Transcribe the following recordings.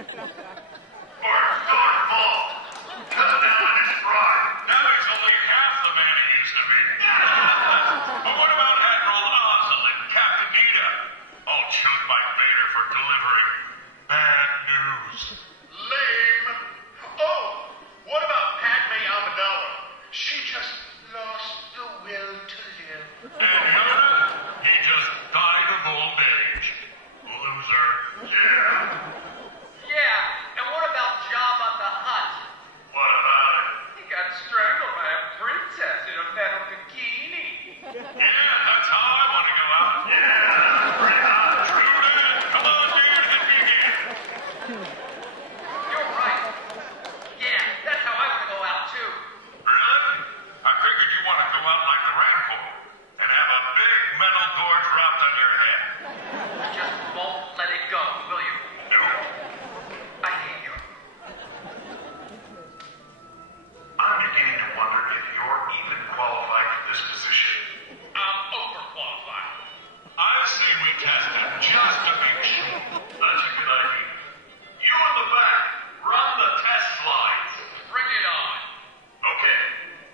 Or Darth Maul. Cut down on his pride. Now he's only half the man he used to be. But what about Admiral Ozzel and Captain Nita? All choked by Vader for delivering bad news. Lame. Oh, what about Padme Amidala? She just lost the will to live. And Yoda? He just died of old age. Loser. Yeah. Yeah, and what about Jabba the Hutt? What about it? He got strangled by a princess in a metal bikini. Yeah, that's how I want to go out. Yeah, bring it on. Shoot it. Come on, dude, hit me again. You're right. Yeah, that's how I want to go out, too. Really? I figured you want to go out like the Rancor and have a big metal door dropped on your head. You just won't let it go, will you? No. I hate you. I'm beginning to wonder if you're even qualified for this position. I'm overqualified. I say we test him just to make sure. That's a good idea. You in the back, run the test slides. Bring it on. Okay,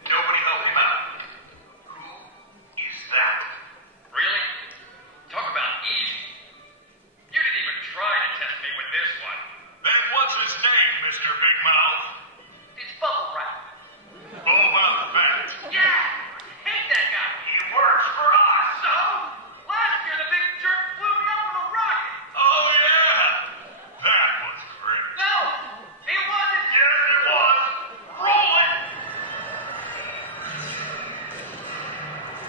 nobody help him out. Who is that? Really? Talk about easy. You didn't even try to test me with this one. Then what's his name, Mr. Big Mouth? It's Bubble Wrap. Boba Fett. Yeah! Hate that guy. He works for us. So? Last year the big jerk blew me up with a rocket. Oh, yeah. That was great. No! It wasn't! Yes, it was. Roll it.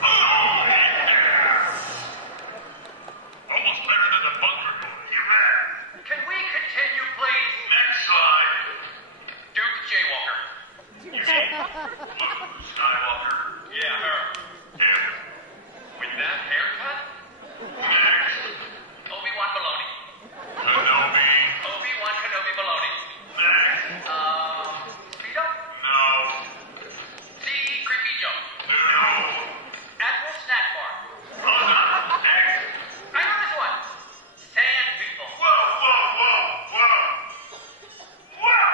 Oh, yeah. Almost better than the bunker boy. You bet. Can we continue, please? Next slide. Duke Jaywalker. You mean Luke Skywalker? Yeah, her. Him. With that haircut? Next. Obi-Wan Baloney. Kenobi. Obi-Wan Kenobi Baloney. Next. Speedo? No. C. Creepy Joe. No. Admiral Snack Bar. Hold on. Next. I know this one. Sand People. Whoa, whoa, whoa, whoa. Whoa.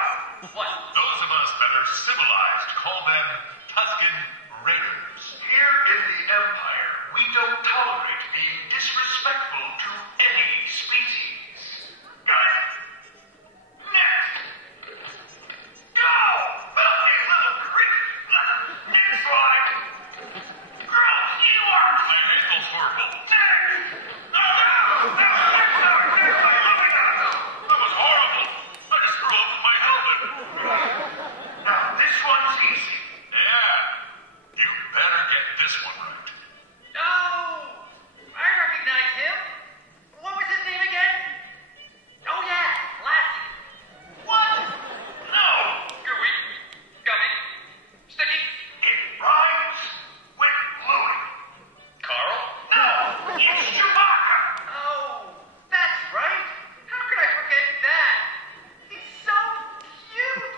What? Those of us that are civilized call them Tusken Raiders. Here in the Empire, we don't tolerate being disrespectful to any species. Got it? Next. Go! Filthy little creep! Next slide. Gross, you are... I hate those horrible. Next! No! Next slide! Moving on! That was horrible. I just threw up my helmet. Now, this one's easy. Yeah. You better get this one right. Oh! I recognize him. What was his name again? Oh, yeah. Lassie. What? No. Gooey. Gummy. Sticky. It rhymes with Louie. Carl. No. It's Chewbacca. Oh, that's right. How could I forget that? He's so cute.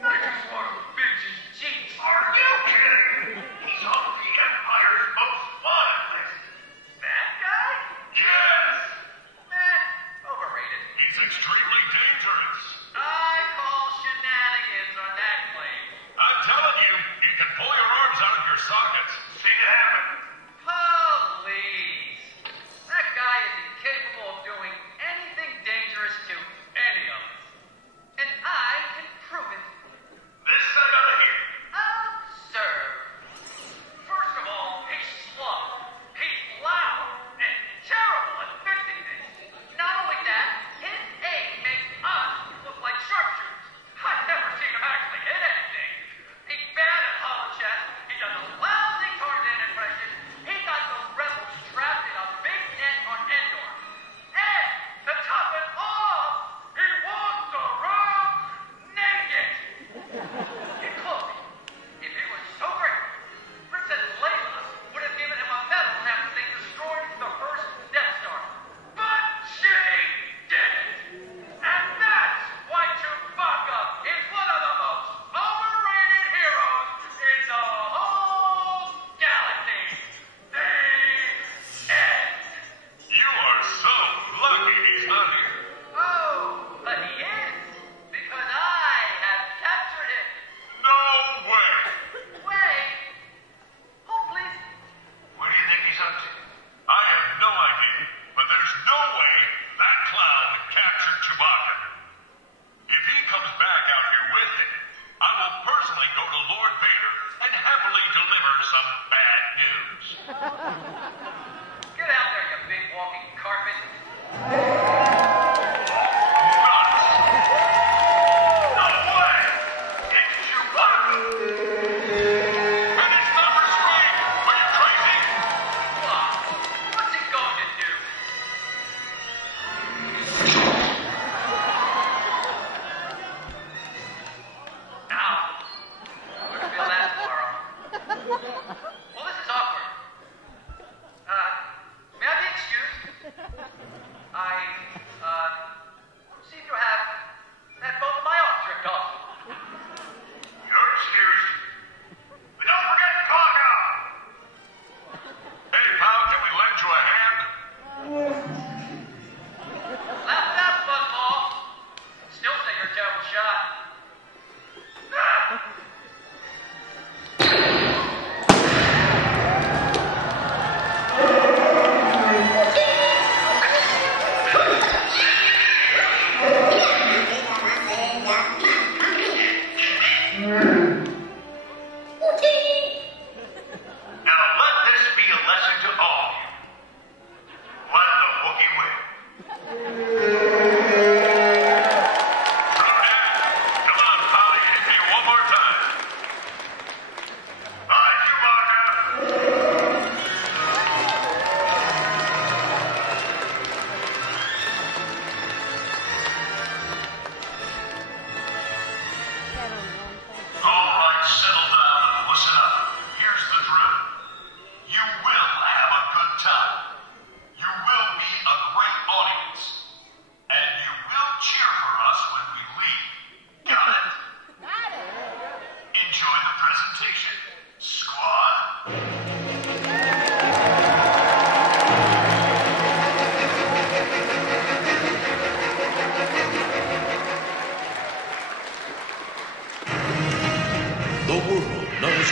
I just want to pinch his cheeks. Are you kidding? He's on the Empire's most wanted list. That guy? Yes. Overrated. He's extremely dangerous. I call shenanigans on that claim. I'm telling you, you can pull your arms out of your sockets. See it happen. Please. That guy is incapable of doing anything dangerous to any of us. And I can prove it. This I gotta hear. Absurd. First of all, he's slow. He's loud and terrible at fixing things. Not only that, his aim makes us look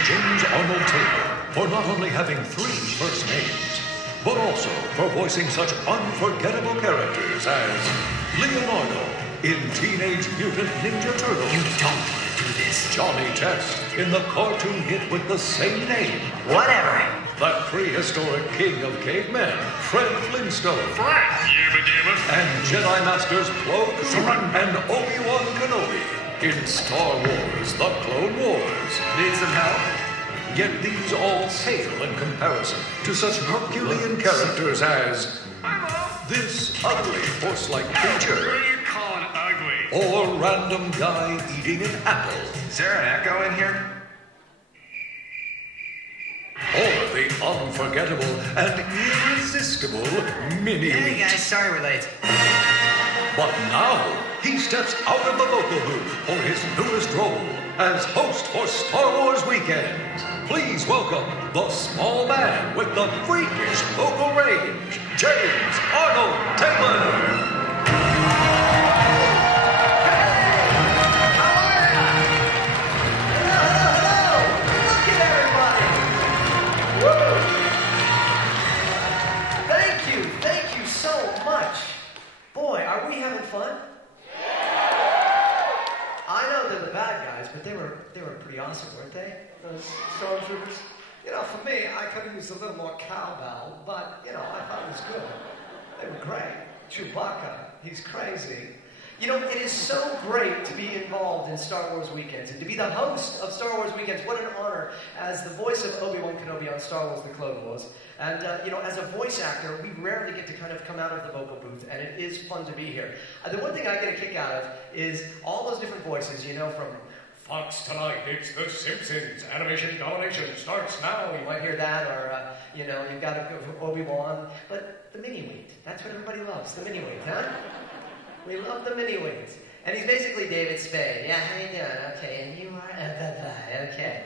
James Arnold Taylor for not only having 3 first names, but also for voicing such unforgettable characters as Leonardo in Teenage Mutant Ninja Turtles. You don't want to do this. Johnny Test in the cartoon hit with the same name. Whatever. The prehistoric king of cavemen, Fred Flintstone. Fred, yibba dibba. And Jedi Masters Plo Koon and Obi-Wan Kenobi in Star Wars: The Clone Wars. Need some help? Yet these all pale in comparison to such Herculean characters as this ugly horse-like creature, What are you calling ugly? or random guy eating an apple, Is there an echo in here? or the unforgettable and irresistible Mini Hey Wheat. guys, sorry we're late. But now he steps out of the vocal booth for his newest role as host for Star Wars Weekend. Please welcome the small man with the freakish vocal range, James Arnold Taylor. Thank you so much. Boy, are we having fun? I know they're the bad guys, but they were pretty awesome, weren't they? Those stormtroopers. You know, for me, I could have used a little more cowbell, but you know, I thought it was good. They were great. Chewbacca, he's crazy. You know, it is so great to be involved in Star Wars Weekends and to be the host of Star Wars Weekends. What an honor as the voice of Obi-Wan Kenobi on Star Wars: The Clone Wars. And, you know, as a voice actor, we rarely get to kind of come out of the vocal booth, and it is fun to be here. The one thing I get a kick out of is all those different voices, you know, from Fox tonight, it's The Simpsons, animation domination starts now. You might hear that, or, you know, you've got Obi-Wan. But the mini-wheat, that's what everybody loves, the mini-wheat, huh? We love the mini-wheats. And he's basically David Spade. Yeah, how you doing? Okay, and you are? Okay.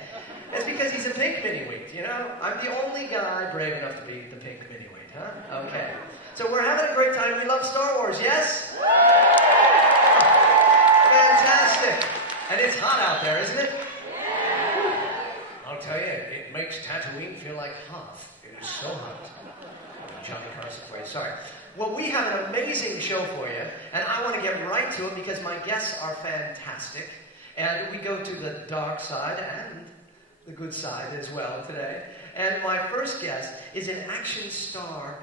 That's because he's a pink mini-wheat, you know? I'm the only guy brave enough to be the pink mini-wheat, huh? Okay. So we're having a great time. We love Star Wars, yes? Fantastic. And it's hot out there, isn't it? I'll tell you, it makes Tatooine feel like Hoth. It is so hot. Johnny Carson for you, sorry. Well, we have an amazing show for you, and I want to get right to it because my guests are fantastic. And we go to the dark side and the good side as well today. And my first guest is an action star,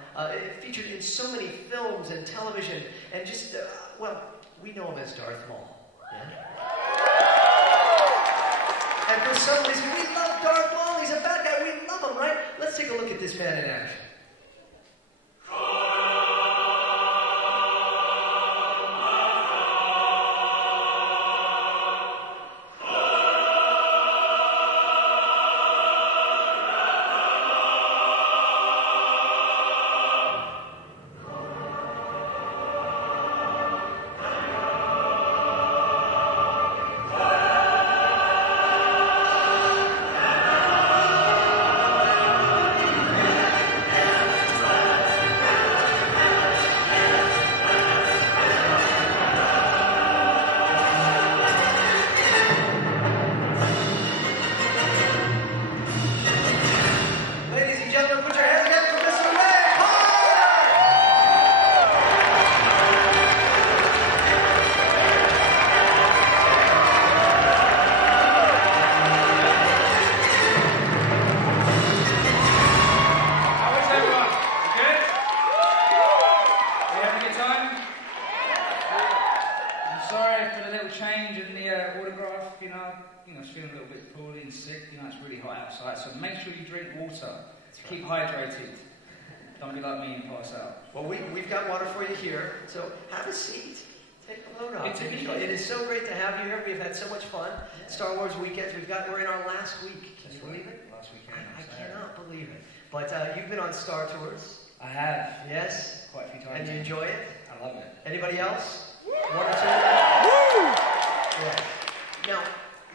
featured in so many films and television, and just, well, we know him as Darth Maul. Yeah? And for some reason, we love Darth Maul. He's a bad guy. We love him, right? Let's take a look at this man in action. Keep hydrated. Don't be like me and pass out. Well, we've got water for you here, so have a seat. Take a load off. It is so great to have you here. We've had so much fun. Yeah. Star Wars Weekends. We're in our last week. Can you believe it? Last weekend. I cannot believe it. But you've been on Star Tours. I have. Yes? Quite a few times. And you enjoy it? I love it. Anybody else? Woo! 1 or 2? Woo! Yeah. Now,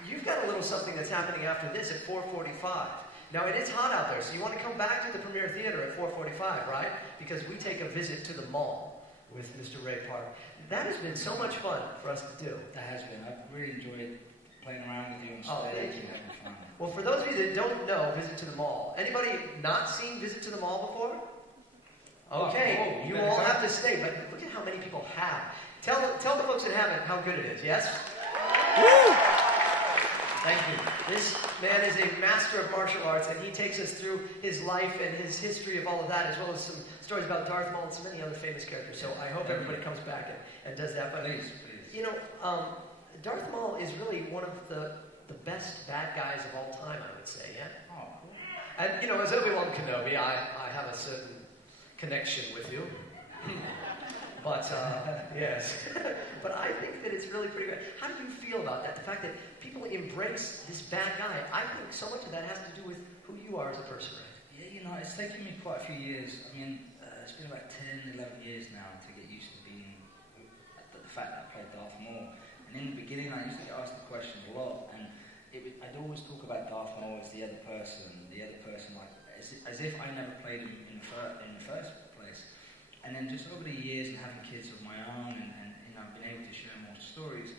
you've got a little something that's happening after this at 4:45. Now, it is hot out there, so you want to come back to the Premier Theater at 4:45, right? Because we take a visit to the mall with Mr. Ray Park. That has been so much fun for us to do. That has been. I've really enjoyed playing around with you on Oh, stage thank you. and having fun. Well, for those of you that don't know Visit to the Mall, anybody not seen Visit to the Mall before? Okay, Oh, you better all come. have to stay, but look at how many people have. Tell the folks that haven't how good it is, yes? Woo! Thank you. This man is a master of martial arts, and he takes us through his life and his history of all of that, as well as some stories about Darth Maul and so many other famous characters. So I hope everybody comes back and does that. But Please. you know, Darth Maul is really one of the best bad guys of all time, I would say, yeah? Oh, cool. And, you know, as Obi-Wan Kenobi, I have a certain connection with you. But, yes. But I think that it's really pretty great. How do you feel about that? The fact that people embrace this bad guy, I think so much of that has to do with who you are as a person, right? Yeah, you know, it's taken me quite a few years. I mean, it's been about 10, 11 years now to get used to being the fact that I played Darth Maul. And in the beginning, I used to get asked the question a lot, and I'd always talk about Darth Maul as the other person like as if I never played him in the first place. And then just over the years and having kids of my own, and you know, being able to share more stories,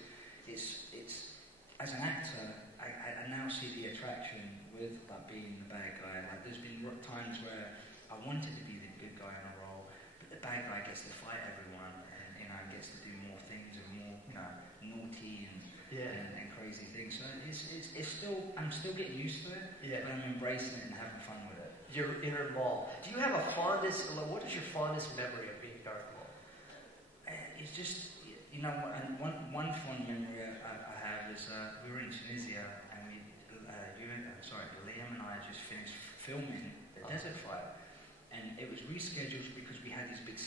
it's as an actor, I now see the attraction with like being the bad guy. Like there's been times where I wanted to be the good guy in a role, but the bad guy gets to fight everyone, and you know, gets to do more things and more, you know, naughty and crazy things. So it's still, I'm still getting used to it, but I'm embracing it and having fun with it. Your inner Maul. Do you have a fondest, what is your fondest memory of being Darth Maul? It's just, you know, and one fond memory I have is we were in Tunisia and Liam and I just finished filming the Desert Fire, and it was rescheduled because we had these big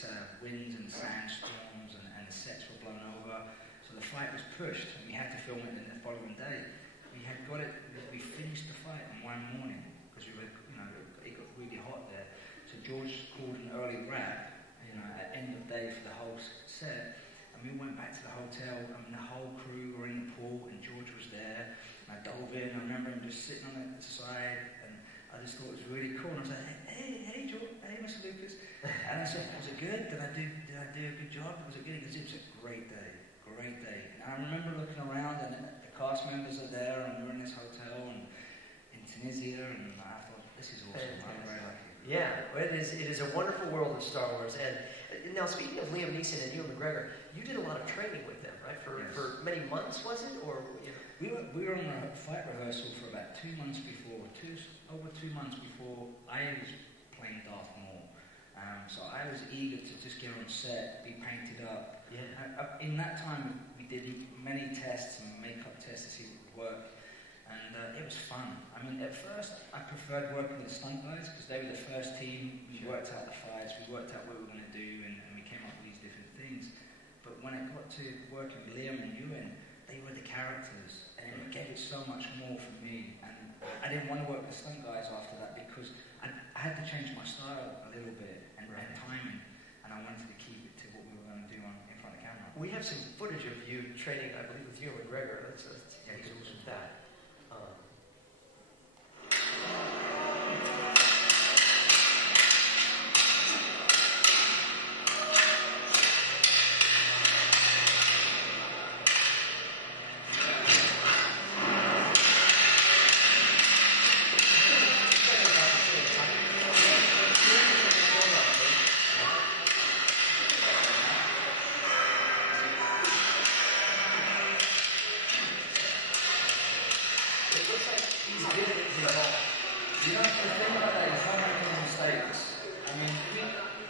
winds and sandstorms and the sets were blown over, so the flight was pushed and we had to film it the following day. We finished the fight in one morning because we were, you know, it got really hot there. So George called an early wrap, you know, at end of day for the whole set. And we went back to the hotel, and the whole crew were in the pool, and George was there. And I dove in. I remember him just sitting on the side, and I just thought it was really cool. And I was like, hey, George, hey, Mr. Lucas. And I said, was it good? Did I do a good job? Was it good? He goes, it was a great day. And I remember looking around, and the cast members are there, and we're in this hotel in Tunisia, and I thought, this is awesome. I'm very lucky. Yeah, well, it is a wonderful world of Star Wars. And now, speaking of Liam Neeson and Ewan McGregor, you did a lot of training with them, right? For many months, was it? Or you know? We were on a fight rehearsal for about 2 months before. Over 2 months before I was playing Darth Maul. So I was eager to just get on set, be painted up. Yeah. In that time, we did many tests and makeup tests to see if it would work. And it was fun. I mean, at first, I preferred working with the stunt guys because they were the first team. We worked out the fights, we worked out what we were going to do, and we came up with these different things. But when it got to working with Liam and Ewan, they were the characters, and it gave it so much more for me. And I didn't want to work with the stunt guys after that because I had to change my style a little bit and timing, and I wanted to keep it to what we were going to do in front of camera. We have some footage of you training, I believe, with Ewan McGregor. Let's take a look at that. You know, the thing about that is not making mistakes. I mean,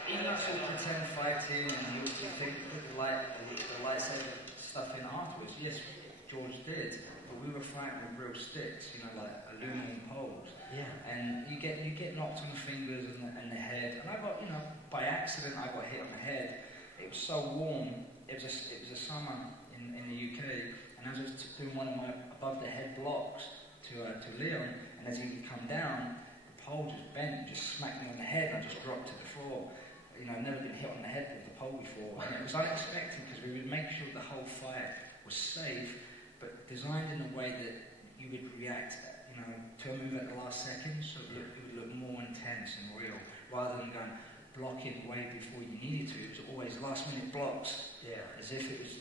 even if you pretend fighting and you put the lightsaber stuff in afterwards, yes, George did, but we were fighting with real sticks, you know, like aluminum poles. Yeah. And you get knocked on the fingers and the head. And I got, you know, by accident I got hit on the head. It was so warm. It was a summer in the UK, and I was just doing one of my above the head blocks to Leon, and as he would come down, the pole just bent and just smacked me on the head, and I just dropped to the floor. You know, I'd never been hit on the head with the pole before, and it was unexpected because we would make sure the whole fight was safe, but designed in a way that you would react, to a move at the last second, so it would look more intense and real, rather than going blocking way before you needed to. It was always last minute blocks, Yeah. as if it was,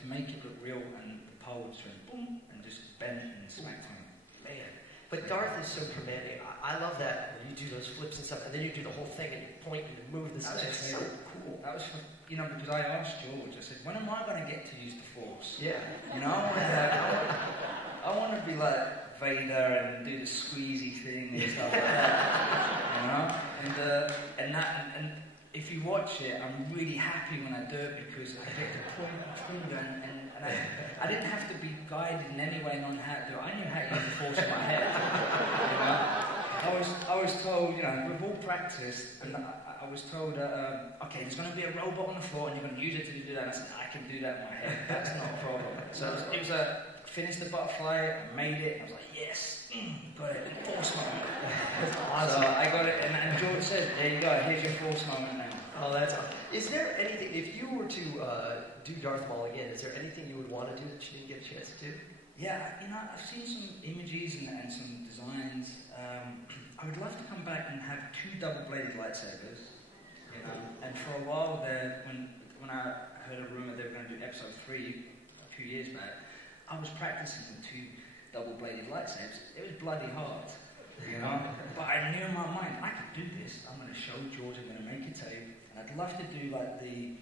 to make it look real, and the pole just went boom and just bent and smacked on it. Man. But Darth is so commanding. I love that when you do those flips and stuff, and then you do the whole thing and you point and move the That was sticks. So cool. That was, because I asked George, I said, when am I going to get to use the Force? Yeah. I want to be like Vader and do the squeezy thing and stuff like that, and if you watch it, I'm really happy when I do it because I get to point my finger and I didn't have to be guided in any way on how to do it. I knew how to use the Force in my head. I was told, we've all practiced, and I was told, okay, there's going to be a robot on the floor and you're going to use it to do that. And I said, I can do that in my head. That's not a problem. So it was finished the butterfly, I made it, I was like, yes, got it, Force moment. Awesome. So I got it, and George said, there you go, here's your Force moment now. Oh, that's awesome. Is there anything, if you were to do Darth Maul again, is there anything you would want to do that you didn't get a chance to do? Yeah, I've seen some images and some designs. I would love to come back and have 2 double-bladed lightsabers. And for a while there, when I heard a rumor they were going to do Episode 3 a few years back, I was practicing the 2 double-bladed lightsabers. It was bloody hard, But I knew in my mind, I could do this. I'm going to show George. I'm going to make a tape, and I'd love to do like the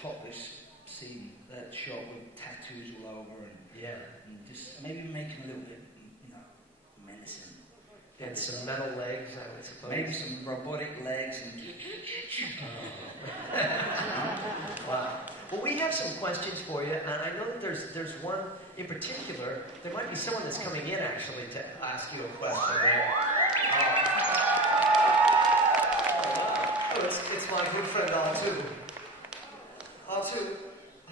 topless scene, that shot with tattoos all over, and just maybe make him a little bit, menacing. And some metal legs, I would suppose. Maybe some robotic legs and. Wow. Well, we have some questions for you, and I know that there's one in particular. There might be someone that's coming in actually to ask you a question there. It's my good friend R2. R2,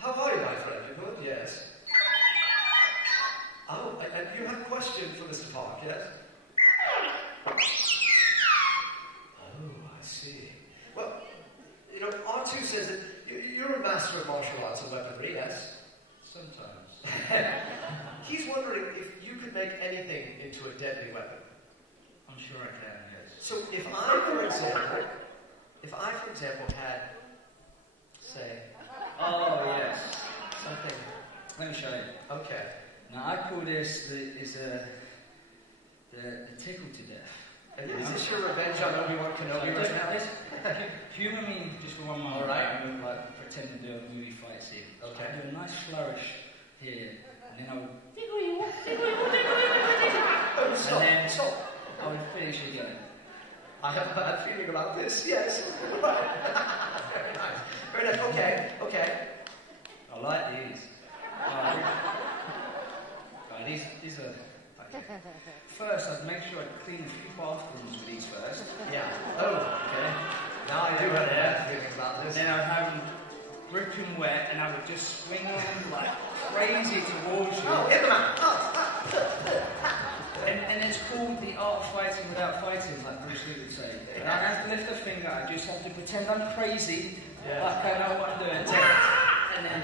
how are you, my friend? You good? Yes. Oh, and you have a question for Mr. Park, yes? Oh, I see. Well, R2 says that you're a master of martial arts and weaponry, yes? Sometimes. He's wondering if you could make anything into a deadly weapon. I'm sure I can, yes. So if I, for example, had, say... Oh, yes. Something... Let me show you. Okay. Now, I call this the tickle to death. And is this your revenge on Obi-Wan Kenobi right now? Humor me just for one moment. All right. I would pretend to do a movie fight scene. Okay. I do a nice flourish here, and then I would... Stop. And then Stop. I would finish again. I have a bad feeling about this. Yes. Right. Very nice. Very nice. Okay. I like these. These are... First, I'd make sure I clean a few bathrooms with these first. Yeah. Oh, okay. Now I do have a bad feeling about this. Then I would have them dripping wet, and I would just swing them like crazy towards you. Oh, hit the man. And it's called the art of fighting without fighting, like Bruce Lee would say. And I have to lift a finger, I just have to pretend I'm crazy, like I know what I'm doing. And then...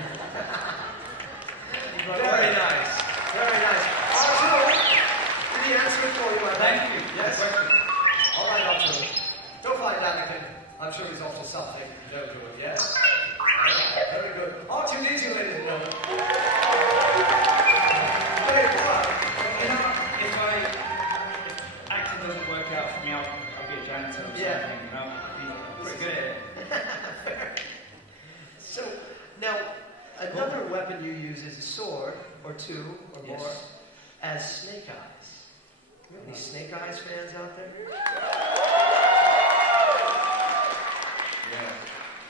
Very nice. Very nice. Arthur, did he answer it for you, my friend? Thank you. Yes? All right, Arthur. Don't find Anakin. I'm sure he's off to something. No good, yes? Very good. R2-D2, ladies and gentlemen. Very good. If acting doesn't work out for me, I'll be a janitor or something, I'll be pretty good at it. So, now, another weapon you use is a sword, or 2, or more, as Snake Eyes. Any Snake Eyes fans out there? Yeah.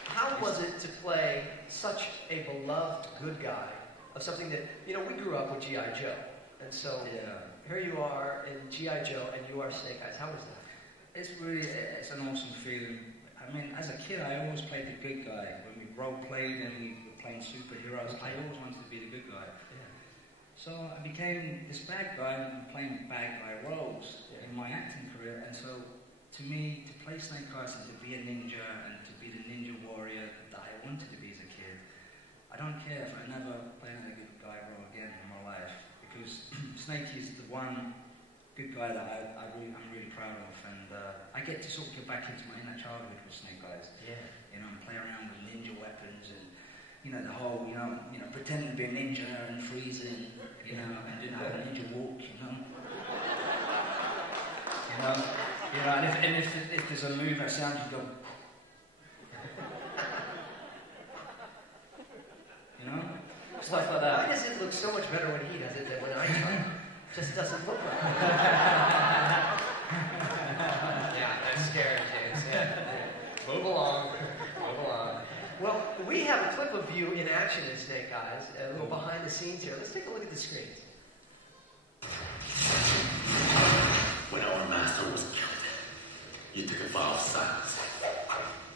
How was it to play such a beloved good guy of something that, we grew up with G.I. Joe. And so, here you are in G.I. Joe, and you are Snake Eyes. How was that? It's an awesome feeling. I mean, as a kid, I always played the good guy. When we role-played and we were playing superheroes, I always wanted to be the good guy. So I became this bad guy and playing bad guy roles in my acting career. And so, to me, to play Snake Eyes and to be a ninja and to be the ninja warrior that I wanted to be as a kid, I don't care if I never play another good guy role again in my life, because Snake is the one good guy that I'm really proud of, and I get to sort of get back into my inner childhood with Snake Eyes. Yeah. You know, and play around with ninja weapons and, you know, the whole, you know, pretending to be a ninja and freezing, you know, and doing a ninja walk, you know. And if there's a move that sounds, you go. You know? Stuff like that. Why does it look so much better when he does it than when I try? Just doesn't look like it. Yeah, I'm scared, James. Yeah. Move along. Well, we have a clip of you in action in Snake Eyes, a little behind the scenes here. Let's take a look at the screens. When our master was killed, you took a vow of silence.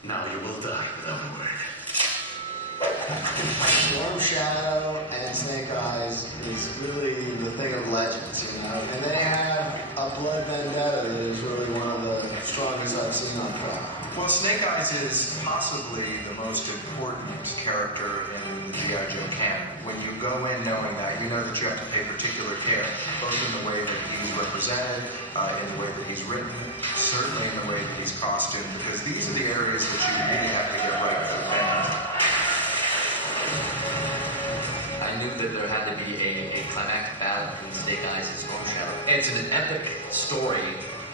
Now you will die without a word. Storm Shadow and Snake Eyes is really the thing of legends, you know. And they have a blood vendetta that is really one of the strongest I've seen on track. Well, Snake Eyes is possibly the most important character in the G.I. Joe canon. When you go in knowing that, you know that you have to pay particular care, both in the way that he's represented, in the way that he's written, certainly in the way that he's costumed, because these are the areas that you really have to get right for the fans. I knew that there had to be a climactic battle between Snake Eyes and Storm Shadow. It's an epic story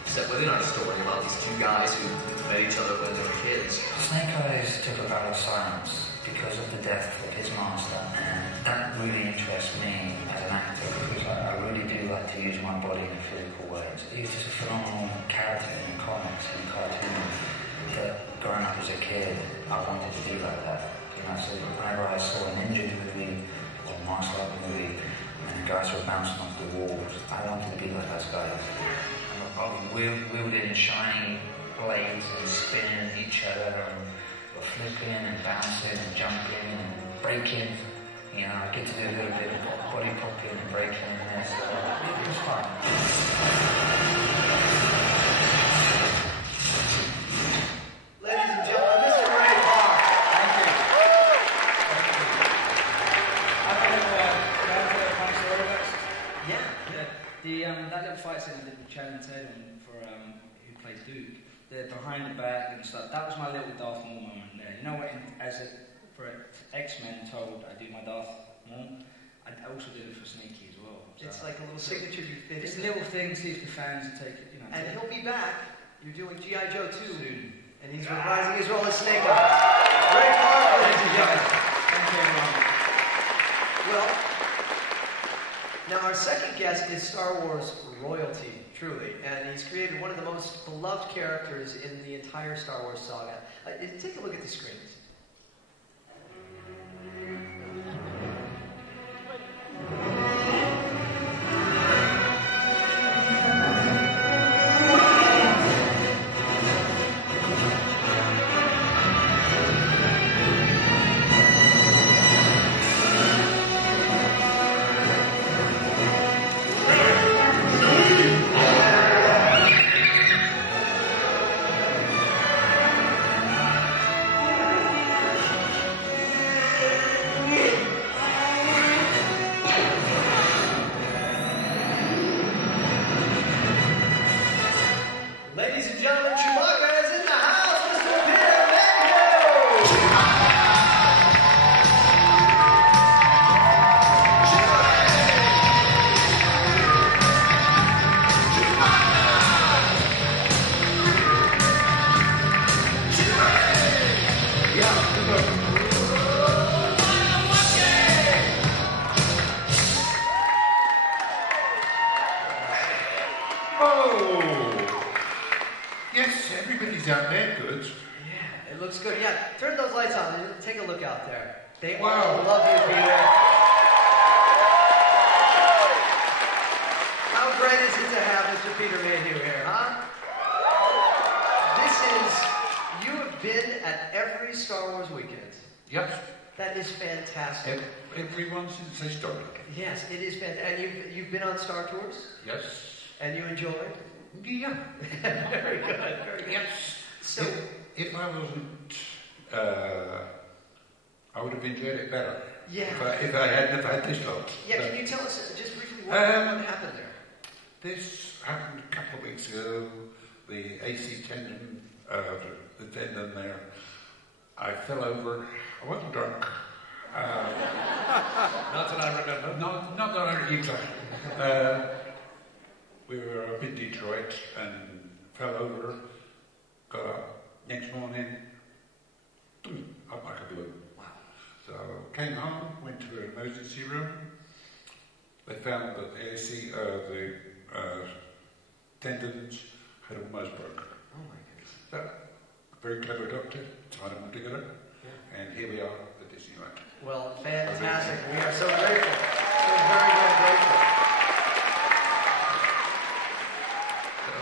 set within our story about these two guys who met each other when they were kids. Snake Eyes took a vow of silence because of the death of his master, and that really interests me as an actor because I really do like to use my body in a physical way. He's just a phenomenal character in comics and cartoons that growing up as a kid, I wanted to be like that. You know, so whenever I saw a ninja movie or a martial art movie and the guys were bouncing off the walls, I wanted to be like those guys. Wielding shiny blades and spinning at each other and flipping and bouncing and jumping and breaking. You know, I get to do a little bit of body popping and breaking in there, so it was fun. Ladies and gentlemen, Mr. Ray Park. Thank you. I don't know, can I play a funny story next? Yeah. That little fight scene I did with Channing Tatum who plays Duke, the behind the back and stuff, that was my little Darth Maul moment there. You know what, for X-Men told I do my Darth Maul, I also did it for Sneaky as well. So. It's like a little signature you fit It's in. little things, see if the fans take it, you know. And he'll be back. You're doing G.I. Joe 2. Soon. And he's reprising his role as Snake Eyes. Ray Park, ladies and gentlemen. Thank you, everyone. Well, now our second guest is Star Wars royalty, truly, and he's created one of the most beloved characters in the entire Star Wars saga. Take a look at the screens. They all love you, Peter. How great is it to have Mr. Peter Mayhew here, huh? You have been at every Star Wars weekend. Yes. That is fantastic. Everyone since I started. Yes, it is fantastic. And you've been on Star Tours? Yes. And you enjoyed? Yeah. Very good, very good. Yes. So, if I wasn't, I would have enjoyed it better. Yeah. If I hadn't had this lot. Yeah, can you tell us just briefly what happened there? This happened a couple of weeks ago. The AC tendon, the tendon there. I fell over. I wasn't drunk. Not that I remember. Not that I either. We were up in Detroit and fell over. Got up next morning. Up like a balloon. Wow. So came home, went to an emergency room. They found that the AC, the tendons had almost broken. Oh my goodness. So, a very clever doctor tied them all together, and here we are at Disneyland. Well, fantastic. We are so grateful. So very, very grateful. So,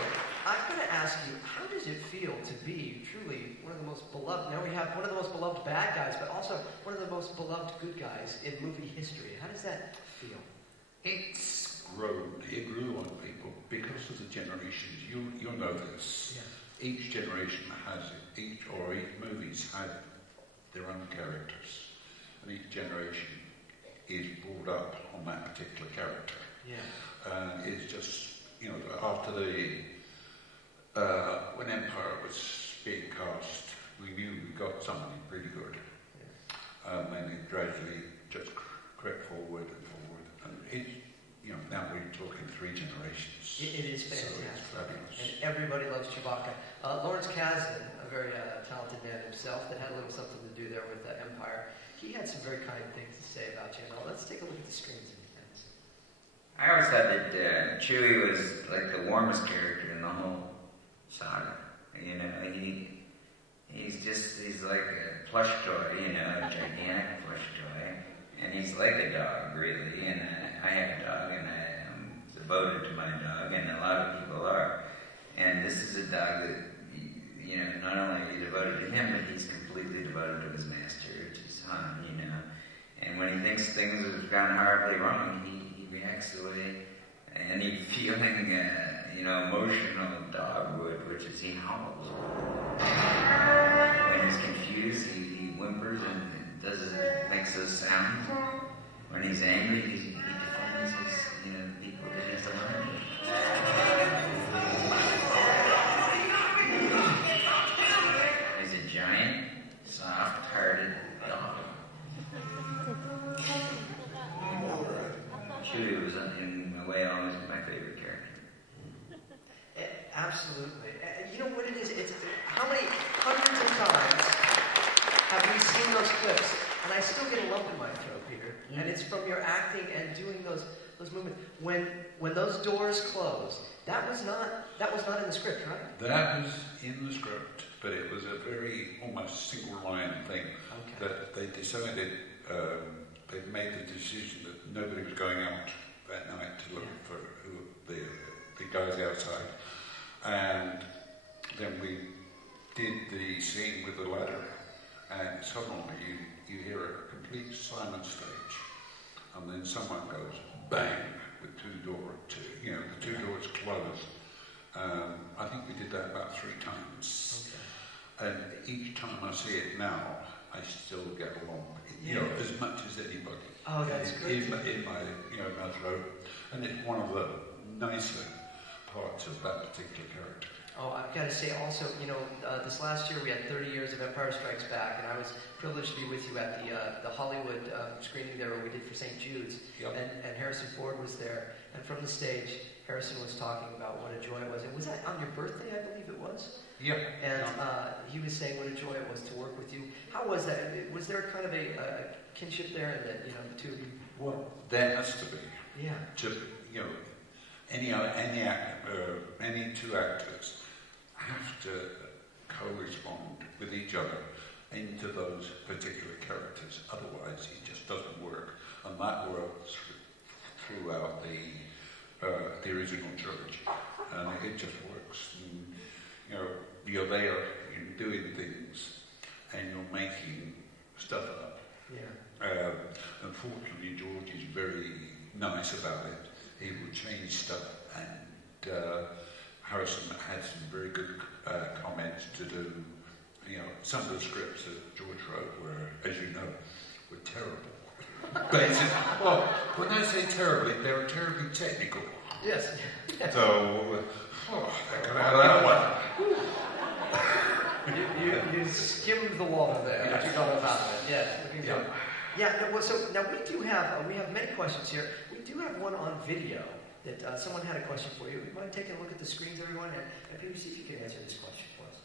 I've got to ask you, how does it feel to be truly one of the most beloved? Now we have one of the most beloved bad guys, but also one of the most beloved good guys in movie history. How does that feel? It's grown. It grew on people because of the generations. You'll know this. Yeah. Each generation has each movies have their own characters, and each generation is brought up on that particular character. Yeah. It's just after when Empire was being cast, we knew we got something pretty good, and it gradually just crept forward and forward, and it. Now we're talking 3 generations. It is fantastic. So it's fabulous. And everybody loves Chewbacca. Lawrence Kasdan, a very talented man himself that had a little something to do there with Empire, he had some very kind things to say about you. Now, let's take a look at the screens. I always thought that Chewie was like the warmest character in the whole saga. He's like a plush toy, a gigantic plush toy. And he's like a dog, really, and I have a dog, and I'm devoted to my dog, and a lot of people are. And this is a dog that, not only are you devoted to him, but he's completely devoted to his master, to his son, And when he thinks things have gone horribly wrong, he reacts the way any feeling, emotional dog would, which is he howls. When he's confused, he whimpers and makes those sounds. When he's angry, he defends his, people that he's alive. He's a giant, soft-hearted dog. Chewie was, in a way, always my favorite character. Absolutely. You know what it is? It's how many hundreds of times have we seen those clips? And I still get a lump in my throat, Peter. And it's from your acting and doing those movements. When those doors closed, that was not in the script, right? That was in the script, but it was a very almost single line thing that they decided. They made the decision that nobody was going out that night to look for the guys outside, and then we did the scene with the ladder, and suddenly you hear a complete silent stage, and then someone goes bang with the two doors close. I think we did that about 3 times, and each time I see it now, I still get along, as much as anybody. Oh, that's great. In my my throat, and it's one of the nicer parts of that particular character. Oh, I've got to say also, this last year we had 30 years of Empire Strikes Back, and I was privileged to be with you at the Hollywood screening there where we did for St. Jude's, and Harrison Ford was there, and from the stage, Harrison was talking about what a joy it was. And was that on your birthday, I believe it was? Yep. And he was saying what a joy it was to work with you. How was that? Was there kind of a kinship there, and that the two of you? Well, there has to be. Yeah. Any 2 actors have to correspond with each other into those particular characters. Otherwise, it just doesn't work. And that works throughout the original trilogy, and it just works. And, you're there, you're doing things, and you're making stuff up. Yeah. Unfortunately, George is very nice about it. He will change stuff, and Harrison had some very good comments to do. Some of the scripts that George wrote were, as you know, were terrible. But when I say terribly, they were terribly technical. Yes. So, I got out of that one. You skimmed the water there. Yes. You got us out of it. Yes. Looking good. Yeah. Well, so now we have many questions here. We do have one on video that someone had a question for you. You mind taking a look at the screens, everyone, and Peter, see if you can answer this question for us.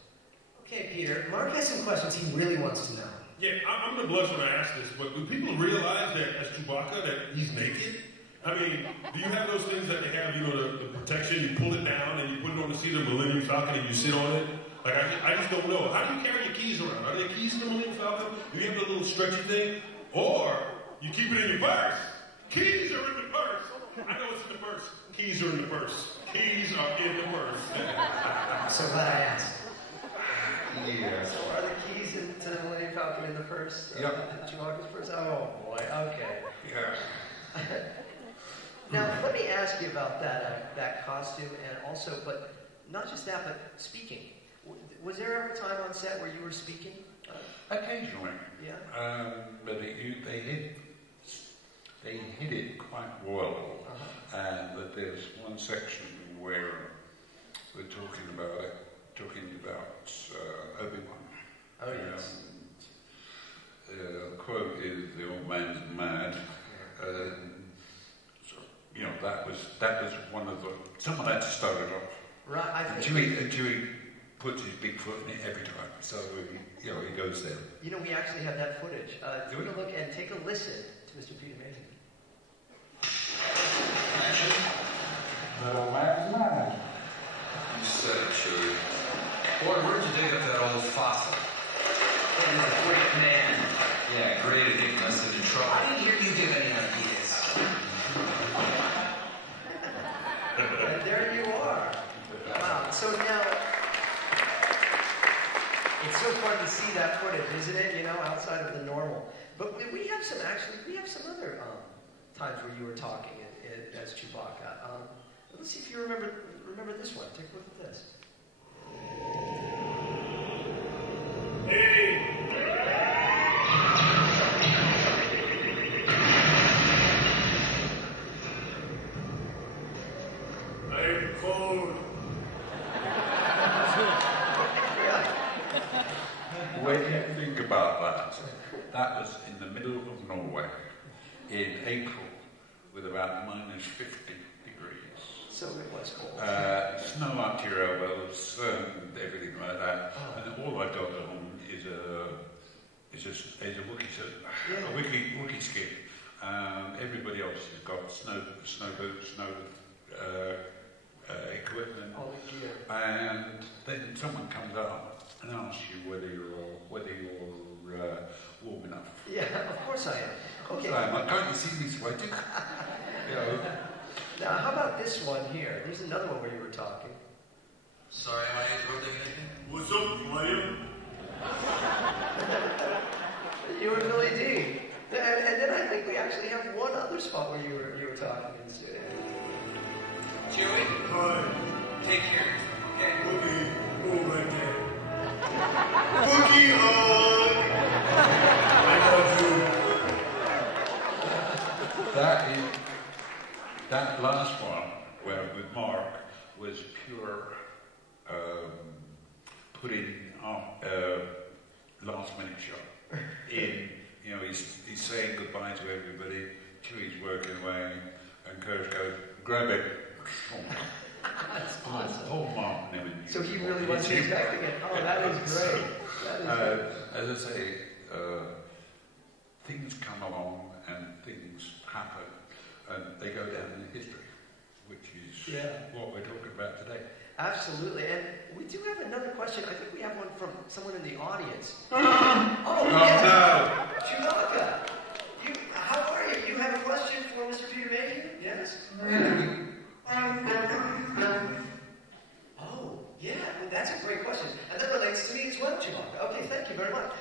Okay, Peter. Mark has some questions he really wants to know. Yeah, I'm going to blush when I ask this, but do people realize that as Chewbacca that he's naked? I mean, do you have those things that they have, the protection, you pull it down and you put it on the seat of the Millennium Falcon and you sit on it? Like, I just don't know. How do you carry your keys around? Are there keys in the Millennium Falcon? Do you have the little stretchy thing? Or you keep it in your purse? Keys are in the purse. I know it's in the purse. Keys are in the purse. Keys are in the purse. So glad I asked. Yes. So are the keys to the Millennium Falcon in the purse? Yep. Chewbacca's purse? Oh, boy. Okay. Yeah. Now, let me ask you about that costume, and also, but not just that, but speaking. Was there ever a time on set where you were speaking? Occasionally. Yeah. But they hid it quite well, and that there's one section where we're talking about Obi-Wan. Oh yes. The quote is, "The old man's mad." That was one of the. Someone had to start it off. Right. Chewie puts his big foot in it every time, so he goes there. We actually have that footage. Take a look and take a listen to Mr. Peter Mayhew. The old man's mad. You said it, Chewie. Boy, where'd you dig up that old fossil? That is a great man. Yeah, great at getting us into trouble. I didn't hear you give any ideas. And there you are. Wow. So now, it's so fun to see that footage, isn't it? Outside of the normal. But we have some other times where you were talking as Chewbacca. Let's see if you remember this one. Take a look at this. Hey! I'm cold. When you think about that was in the middle of Norway in April with about minus 50 degrees. So it was cold. Snow up to your elbows and everything like that. And all I got on is a Wookiee suit, a Wookiee skin. Everybody else has got snow boots, snow equipment. All the gear. And then someone comes up and asks you whether you're warm enough. Yeah, of course I am. Okay. Can't you see me sweating? Now, how about this one here? There's another one where you were talking. Sorry, am I interrupting anything? What's up, William? You were Billy D. And then I think we actually have one other spot where you were talking in the studio. Chewie? Hi. Take care. Okay. Boogie. Oh, right there. Boogie on! I love you. That last one, with Mark, was pure putting last minute shot in. He's saying goodbye to everybody. Chewie's working away, and Kirsch goes, "Grab it." That's awesome. Oh, Mark never knew. So he really wasn't expecting it. Oh, that is great. As I say, things come along and things happen, and they go down in history, which is what we're talking about today. Absolutely. And we do have another question. I think we have one from someone in the audience. Oh, yes. Chewbacca, how are you? You have a question for Mr. Peter Mayhew? Yes? Oh, yeah. Well, that's a great question. And that relates to me as well, Chewbacca. Okay, thank you very much.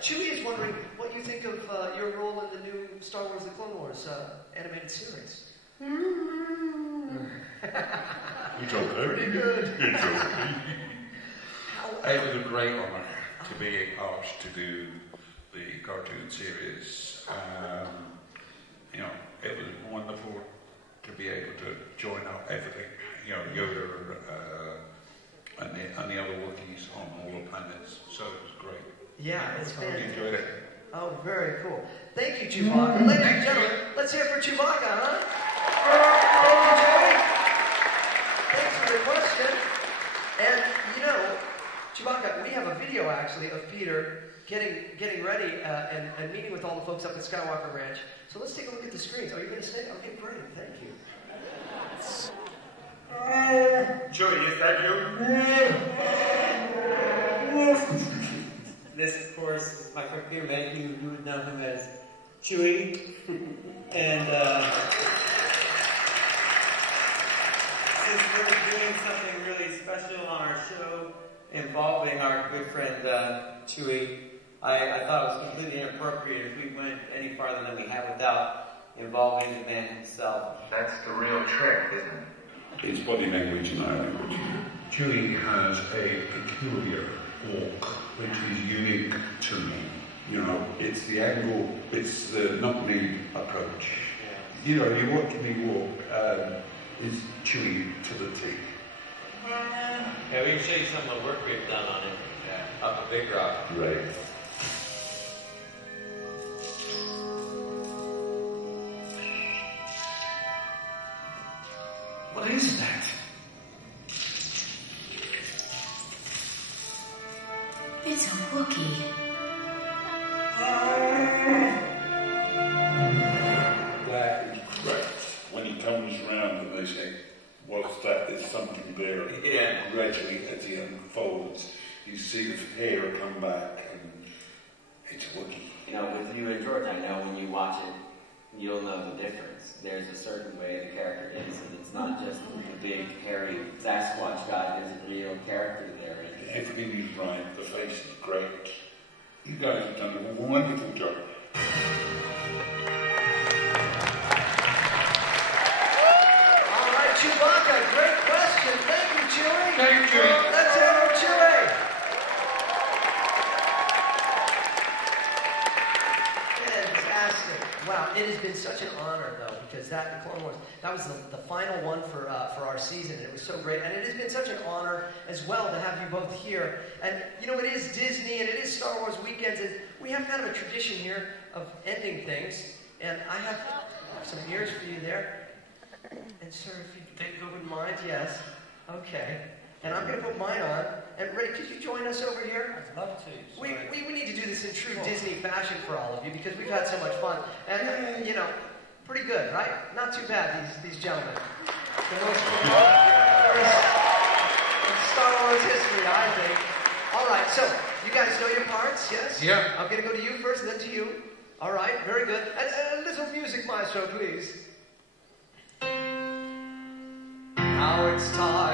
Chewie is wondering what you think of your role in the new Star Wars The Clone Wars animated series. It's okay. Pretty good. It's okay. It was a great honour to be asked to do the cartoon series. It was wonderful to be able to join up everything, you know, Yoda and the other Wookiees on all the planets. So it was great. Yeah, it's fantastic. Enjoyed it. Oh, very cool. Thank you, Chewbacca. Ladies and gentlemen, let's hear it for Chewbacca, huh? Thank you, Joey. Thanks for the question. And, you know, Chewbacca, we have a video, actually, of Peter getting ready and meeting with all the folks up at Skywalker Ranch. So let's take a look at the screens. Are you going to stay? Okay, great. Thank you. Joey, is that you? This, of course, is my friend Peter Mayhew. You would know him as Chewie. And since we're doing something really special on our show involving our good friend Chewie, I thought it was completely inappropriate if we went any farther than we have without involving the man himself. That's the real trick, isn't it? It's body language and eye language. Chewie has a peculiar walk which is unique to me. You know, it's the angle, it's the not-me approach. Yeah. You know, you watch me walk, is Chewie to the T. Yeah, we can show you some of the work we've done on it up at Big Rock. Right. What is that? It's a Wookiee. That is correct. When he comes around and they say, what's that? There's something there. Yeah. Gradually, as he unfolds, you see the hair come back and it's a Wookiee. You know, with you and George, I know when you watch it, you'll know the difference. There's a certain way the character is, and it's not just the big, hairy Sasquatch guy. There's a real character there. Everything is right. The face is great. You guys have done a wonderful job. All right, Chewbacca, great question. Thank you, Chewie. Thank you, Chewie. Let's hear it for Chewie. Fantastic. Wow, it has been such an honor, though, because that in Clone Wars, that was the final one for our season, and it was so great. And it has been such an honor as well to have you both here. And, you know, it is Disney, and it is Star Wars weekends, and we have kind of a tradition here of ending things. And I have some ears for you there. And, sir, if you wouldn't mind, yes. Okay. And I'm going to put mine on. And Ray, could you join us over here? I'd love to. We need to do this in true Disney fashion for all of you because we've had so much fun. And, you know, pretty good, right? Not too bad, these gentlemen. The most in Star Wars history, I think. All right, so you guys know your parts, yes? Yeah. I'm going to go to you first, then to you. All right, very good. And a little music, maestro, please. Now it's time